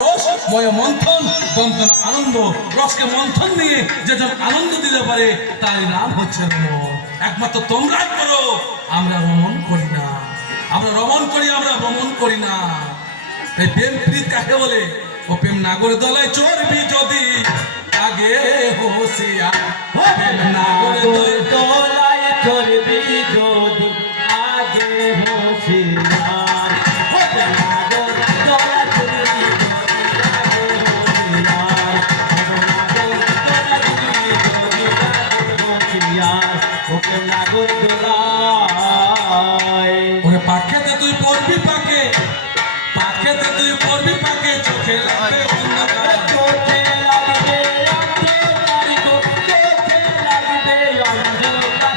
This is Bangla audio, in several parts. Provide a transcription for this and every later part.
ময় মন্থন দন্তন আনন্দ রসকে মন্থন নিয়ে যেজন আনন্দ দিতে পারে তার নাম হচ্ছে রমণ। একমাত্র তোমরা করো, আমরা রমণ করি না। আমরা রমণ করি, আমরা ভ্রমণ করি না। তাই প্রেম প্রীত কাকে বলে? ও প্রেম নাগর দলায় চড়বি যদি আগে হোসিয়া, প্রেম নাগর দলায় চড়বি যদি আগে হোসিয়া, পাখেতে তুই পড়বি পাকে, পাখেতে তুই পড়বি পাকে, চোখে লাগবে অন্ধকার, চোখে লাগবে অন্ধকার, চোখে লাগবে অন্ধকার,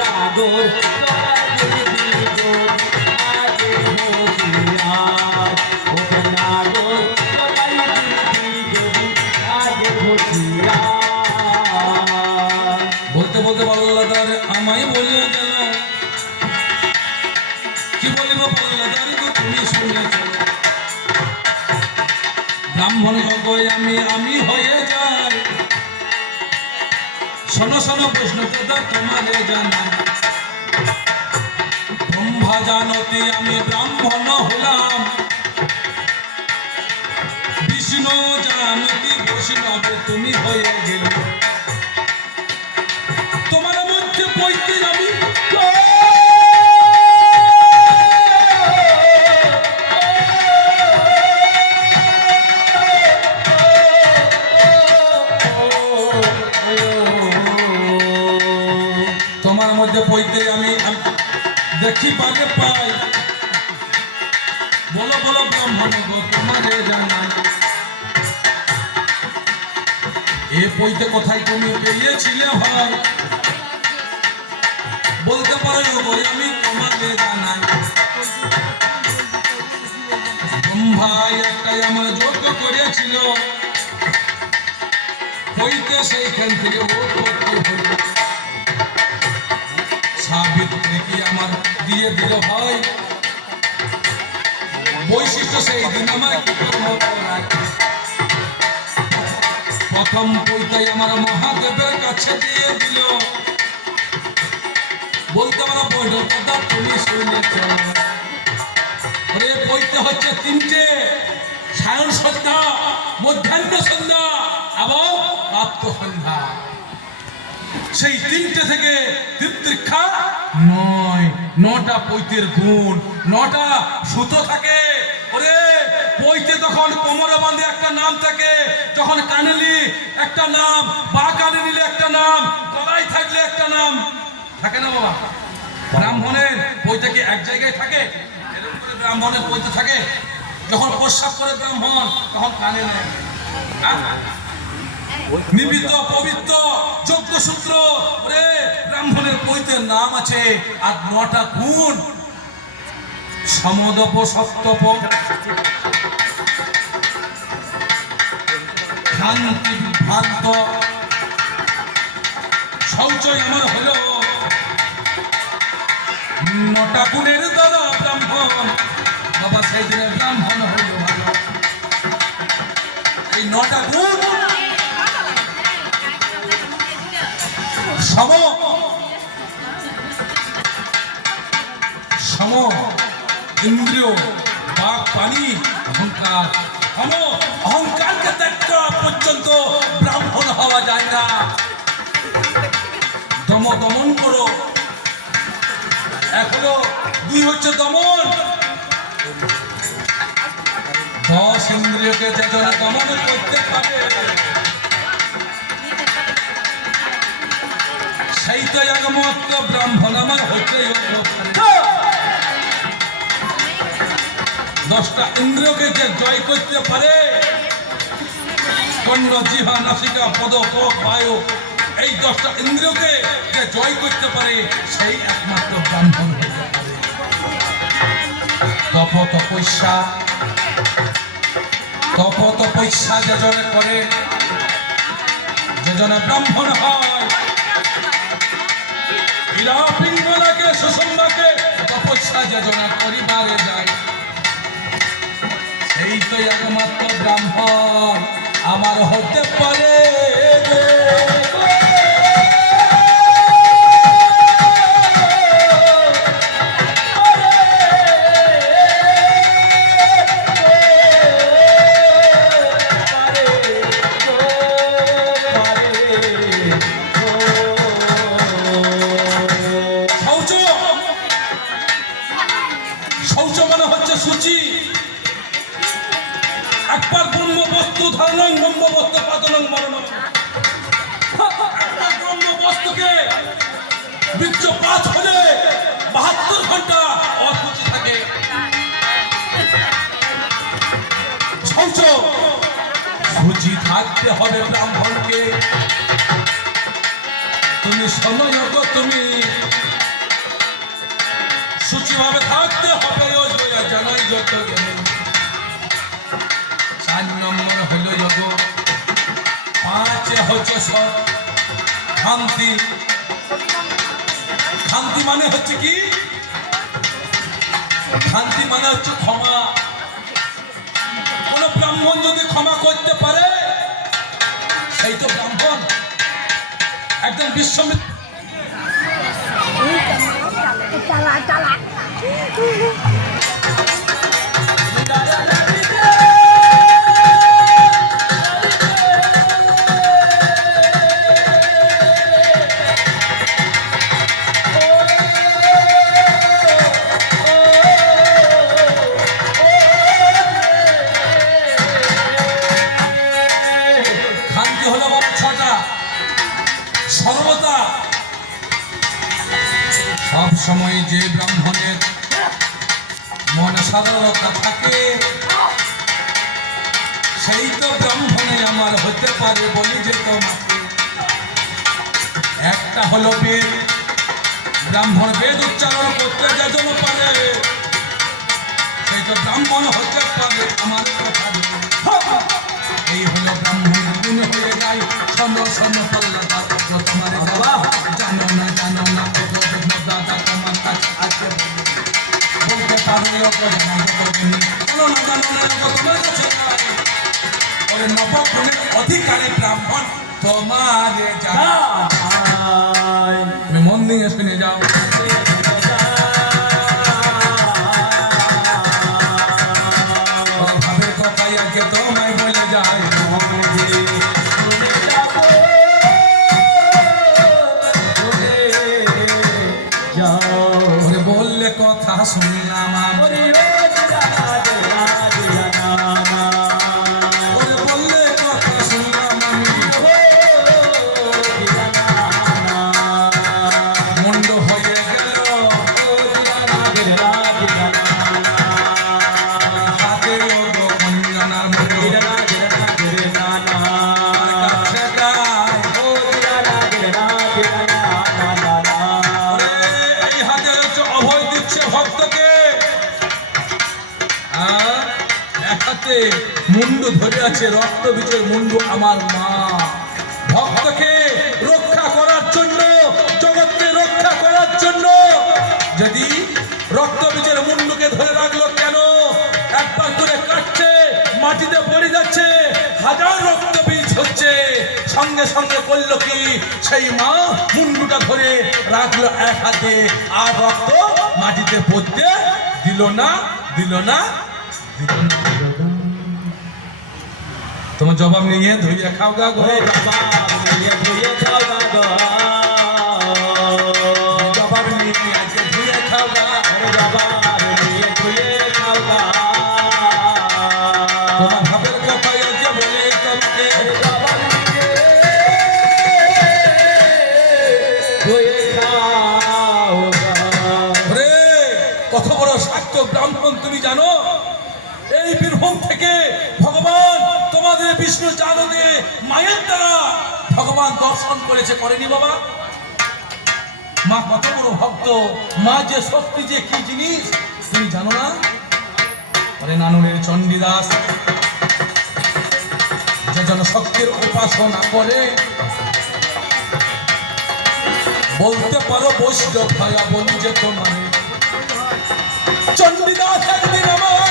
নাগর বলতে বলতে পাল্লাদার আমায় বলে গেল, কি বলিব পাল্লাদার তুমি শুনে চলো। ব্রাহ্মণ গয় আমি হয়ে যাই, শোনো শোনো বৈষ্ণবদা তোমারে জানা, ব্রহ্মা জানতি আমি ব্রাহ্মণ হলাম, বিষ্ণু জানতি বৈষ্ণবে তুমি হয়ে গেলে, তোমার মধ্যে পৈতে আমি তোমার মধ্যে পৈতে আমি দেখি পাগে পাই, বলো বলো ব্রাহ্মণ গো তোমারে জানা, এ পৈতে কোথায় তুমি পেয়েছিলে ভাই, বলতে পারো গো আমি তোমাকে জানাই। ব্রহ্মাই একটাই আমার যজ্ঞ করেছিল, হইতে সেইখান থেকে ও করতে হইল, সাবিত্রী কি আমার দিয়ে দিল ভাই, বৈশিষ্ট্য সেই দিন আমার কি কর্ম করায়, প্রথম পৈতাই আমার মহাদেবের কাছে দিয়ে দিল, বলতে পারো বৈঠকটা তুমি শুনেছ, বইতে হচ্ছে তিনটে, সায়ন সন্ধ্যা, মধ্যাহ্ন সন্ধ্যা এবং রাত্র সন্ধ্যা, সেই তিনটে থেকে তিত্রিক্ষা নয়, নটা পৈতের গুণ, নটা সুতো থাকে। ওরে পৈতে তখন কোমরে বাঁধে একটা নাম থাকে, যখন কানেলি একটা নাম, বা কানে নিলে একটা নাম, গলায় থাকলে একটা নাম থাকে না বাবা? ব্রাহ্মণের পৈতে কি এক জায়গায় থাকে? এরকম করে ব্রাহ্মণের পৈতে থাকে, যখন প্রস্রাব করে ব্রাহ্মণ তখন কানে নেয়, নিবিত পবিত্র যজ্ঞ সূত্র, ওরে ব্রাহ্মণের পৈতের নাম আছে, আর নটা গুণ, সমদপ সপ্তপ, শান্তি বিভ্রান্ত, শৌচই আমার হলো, নটা গুণের দ্বারা ব্রাহ্মণ, বাবা সেই দিনে ব্রাহ্মণ হইল ভালো। এই নটা গুণ সম সম ইন্দ্রিয়, বাক, পানি, অহংকার, অহংকারকে ত্যাগ করা পর্যন্ত ব্রাহ্মণ হওয়া যায় না। দমন করো, এক হলো, দুই হচ্ছে দমন, 10 ইন্দ্রিয়কে যে জনে দমন করতে পারে সেই তো একমাত্র ব্রাহ্মণ আমার হতে। 10টা ইন্দ্রিয়কে যে জয় করতে পারে, কর্ণ, জিহ্বা, নাসিকা, পদ, ত্বক, বায়ু, এই 10টা ইন্দ্রিয়কে যে জয় করতে পারে সেই একমাত্র ব্রাহ্মণ হতে পারে। তপস্যা যে জনে করে, যে জনে ব্রাহ্মণ হয়, পিঙ্গলাকে সুষুম্নাকে তপস্যা যে জনে পরিবারে যায়, সেই এই তো একমাত্র ব্রাহ্মণ আমার হতে পারে রে। শৌচ শৌচ মানে হচ্ছে সূচি। একবার ব্রহ্ম বস্তু ধারণং ব্রহ্ম বস্তু পাতনং মরণং। একবার ব্রহ্ম বস্তুকে বীর্যপাত হলে 72 ঘন্টা অসুচি থাকে। শৌচ সূচি থাকতে হবে ব্রাহ্মণকে। তুমি সময় তুমি সূচিভাবে থাকতে হবে। জানাই যত জ্ঞানী 4 নম্বর হলো যোগ, 5 হচ্ছে সৎ শান্তি। শান্তি মানে হচ্ছে কি? শান্তি মানে হচ্ছে ক্ষমা। কোন ব্রাহ্মণ যদি ক্ষমা করতে পারে সেই তো ব্রাহ্মণ। একদম বিশ্বমিত্র চালা চালা শান্তি হলো বাবা 6টা। সর্বদা সব সময় যে ব্রাহ্মণের মন সারলতা থাকে সেই তো ব্রাহ্মণে আমার হতে পারে বলি যে তোমাকে। একটা হলো বেদ, ব্রাহ্মণ বেদ উচ্চারণ করতে যেজন পারে সেই তো ব্রাহ্মণ হতে পারে আমার কথা। এই হলো ব্রাহ্মণের গুণ হয়ে যায় সন্ন সন্ন পল্লতা। তোমার জানো না দাদা তোমার কাছে আছে বলতে পারো তোমার কাছে ওরে নবগুণের অধিকারী ব্রাহ্মণ তোমার তুমি মন দিয়ে শুনে যাও। ভাবে কথাই আগে তোমায় বলে যায় বললে কথা শুনলাম আমি। বললে কথা শুনলাম আমি। মুন্ড হয়ে গেল হাতে অঞ্জনার মুন্ড মুন্ডু ধরে আছে রক্ত বীজের মুন্ডু আমার মা। ভক্তকে রক্ষা করার জন্য, জগৎকে রক্ষা করার জন্য যদি রক্ত বীজের মুন্ডুকে ধরে রাখলো কেন? একবার করে কাটছে, মাটিতে পড়ে যাচ্ছে, হাজার রক্ত বীজ হচ্ছে, সঙ্গে সঙ্গে করলো কি সেই মা মুন্ডুটা ধরে রাখলো এক হাতে, আর রক্ত মাটিতে পড়তে দিল না, দিল না, দিল না। তোমার জবাব নিয়ে ধুইয়ে খাও গা গো, জবাব নিয়ে আজকে ধুইয়ে খাও গা, তোমার ভাবের কথা আজকে বলে তোমাকে কত বড় শাক্ত ব্রাহ্মণ তুমি জানো? এই বীরভূম থেকে ভগবান তোমাদের বিষ্ণু জানো দিয়ে মায়ের দ্বারা ভগবান দর্শন করেছে, করেনি বাবা? মা কত বড় ভক্ত, মা যে শক্তি যে কি জিনিস তুমি জানো না? আরে নানুরের চণ্ডীদাস যে জনশক্তির উপাসনা করে, বলতে পারো বৈষ্ণব ভায়া বলি যে তোমার চণ্ডীদাস একদিন আমার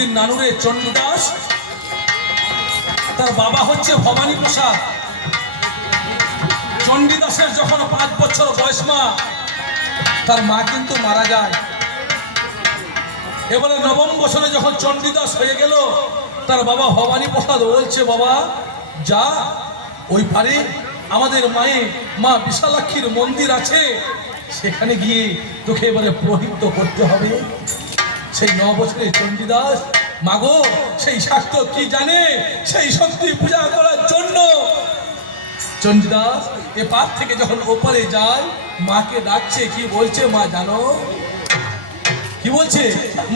একদিন নানুরে চণ্ডীদাস, তার বাবা হচ্ছে ভবানী প্রসাদ। চণ্ডীদাসের যখন 5 বছর বয়স তার মা কিন্তু মারা যায়। এবারে 9ম বছরে যখন চণ্ডীদাস হয়ে গেল, তার বাবা ভবানী প্রসাদ বলছে, বাবা যা ওই পারে আমাদের মা বিশালাক্ষীর মন্দির আছে, সেখানে গিয়ে তোকে এবারে প্রহিত করতে হবে। সেই 9 বছরের চণ্ডীদাস মাগো সেই শাক্ত কি জানে, সেই শক্তি পূজা করার জন্য চণ্ডীদাস এপার থেকে যখন ওপারে যায়, মাকে ডাকছে। কি বলছে মা জানো? কি বলছে?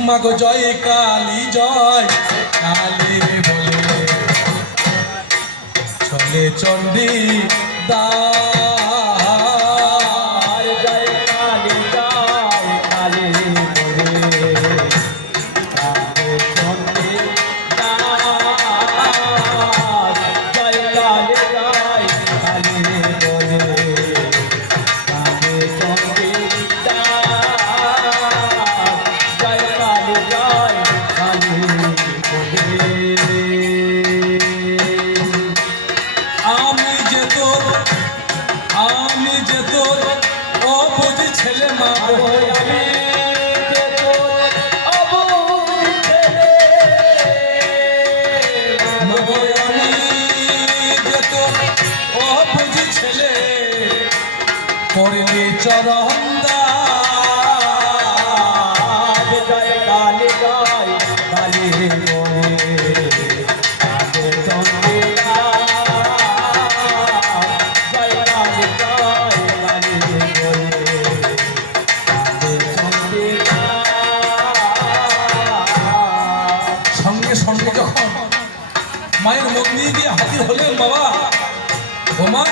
মাগো জয় কালী জয় কালী বলে চলে চণ্ডী আর জয় কালী বলে রাধে চণ্ডী দাস। জয় কালী বলে রাধে চণ্ডী দাস। জয় কালী বলে। আমি যে তোর অবুঝ ছেলে মা গো, আমি যে তোর অবুঝ ছেলে মা গো, আমি যে তোর অবুঝ ছেলে করলে চরণ দাস। জয় কালী বলে রাধে চণ্ডী দাস। জয় কালী বলে রাধে চণ্ডী দাস। সঙ্গে সঙ্গে যখন মায়ের মন্দির দিয়ে হাজির হলেন বাবা ও মা,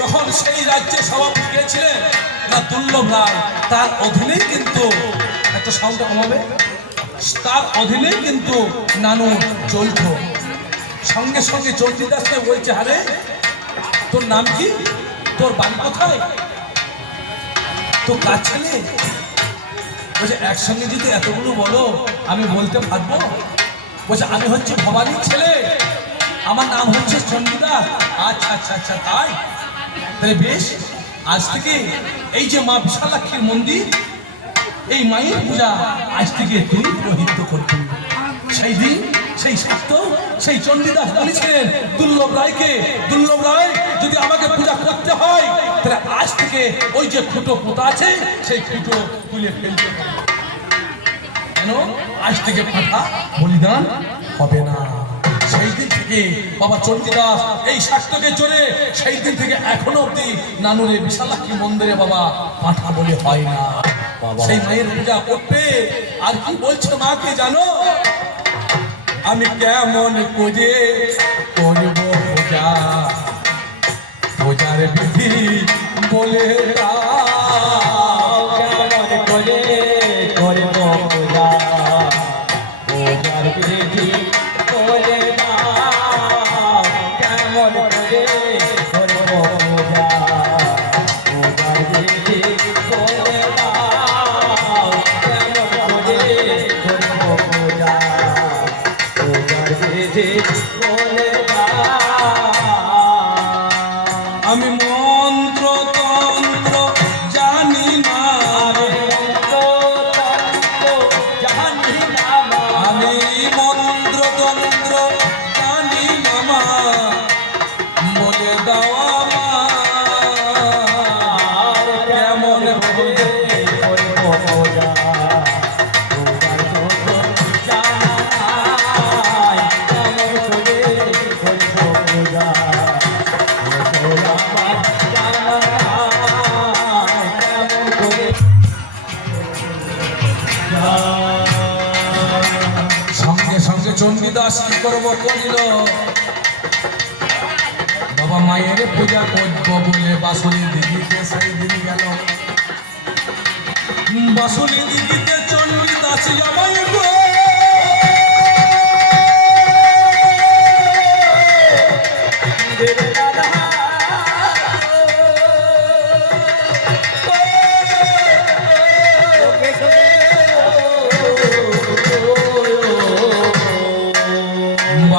তখন সেই রাজ্যে সভাপতি কে ছিলেন না দুর্লভ রায়। তার অধীনেই কিন্তু একটা সাউন্ডটা কমাবে, তার অধীনেই কিন্তু নানু চলত। সঙ্গে সঙ্গে চণ্ডীদাসকে বলছে, আরে তোর নাম কি, তোর বাড়ি কোথায়, তোর কাজ ছেলে? বলছে একসঙ্গে যদি এতগুলো বলো আমি বলতে পারবো? বলছে আমি হচ্ছে ভবানীর ছেলে, আমার নাম হচ্ছে চণ্ডীদাস। আচ্ছা আচ্ছা আচ্ছা তাই, তাহলে বেশ, আজ থেকে এই যে মা বিশালাক্ষীর মন্দির, এই মায়ের পূজা আজ থেকে তুই প্রহিত করবি। সেই দিন সেই শাক্ত সেই চণ্ডীদাস বলেছিলেন দুর্লভ রায়কে, দুর্লভ রায় যদি আমাকে পূজা করতে হয় তাহলে আজ থেকে ওই যে খুঁটো পোতা আছে সেই খুঁটো তুলে ফেলতে হবে। কেন? আজ থেকে পাঠা বলিদান হবে না। সেই দিন থেকে বাবা চণ্ডীদাস এই শাক্তকে চলে, সেই দিন থেকে এখনো অব্দি নানুরে বিশালাক্ষী মন্দিরে বাবা পাঠা বলে হয় না। সেই মায়ের পূজা করবে। আর কি বলছে মাকে জানো? আমি কেমন করে করব পূজা, পূজার বিধি বলে দাও। কেমন করে করব পূজা, পূজার বিধি বলে দাও। কেমন করে করব পূজা, পূজার বিধি বলে দাও। কেমন করে করব পূজা, পূজার বিধি বলে দাও। আমি মন্ত্র তন্ত্র জানি না, আমি মন্ত্র তন্ত্র জানি না মা, বলে দেওয়া মা কেমন করে সঙ্গে সঙ্গে চণ্ডীদাস কি করবো করিল, বাবা মায়ের পূজা করবো বলে বাসুলি দিদিতে সেই দিন গেল। বাসুলি দিদিতে চণ্ডীদাস জামাই গো,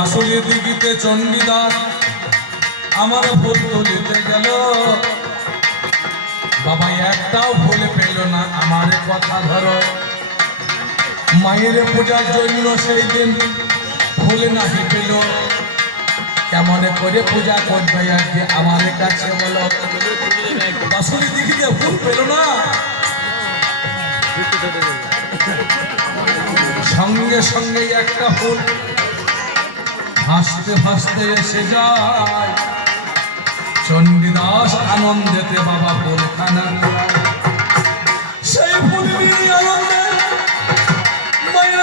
বাসুলি দিঘিতে চণ্ডীদাস আমার ভুল তুলিতে গেল, বাবা একটাও ভুল পেল না আমার কথা ধরো। মায়ের পূজার জন্য সেই দিন ভুল নাহি পেল, কেমন করে পূজা করবে আজকে আমার কাছে বলো। বাসুলি দিঘিতে ভুল পেল না, সঙ্গে সঙ্গে একটা ফুল ভাসতে ভাসতে এসে যায়। চণ্ডীদাস আনন্দেতে বাবা ফুলখানা কুড়ায়। সেই ফুল নিয়ে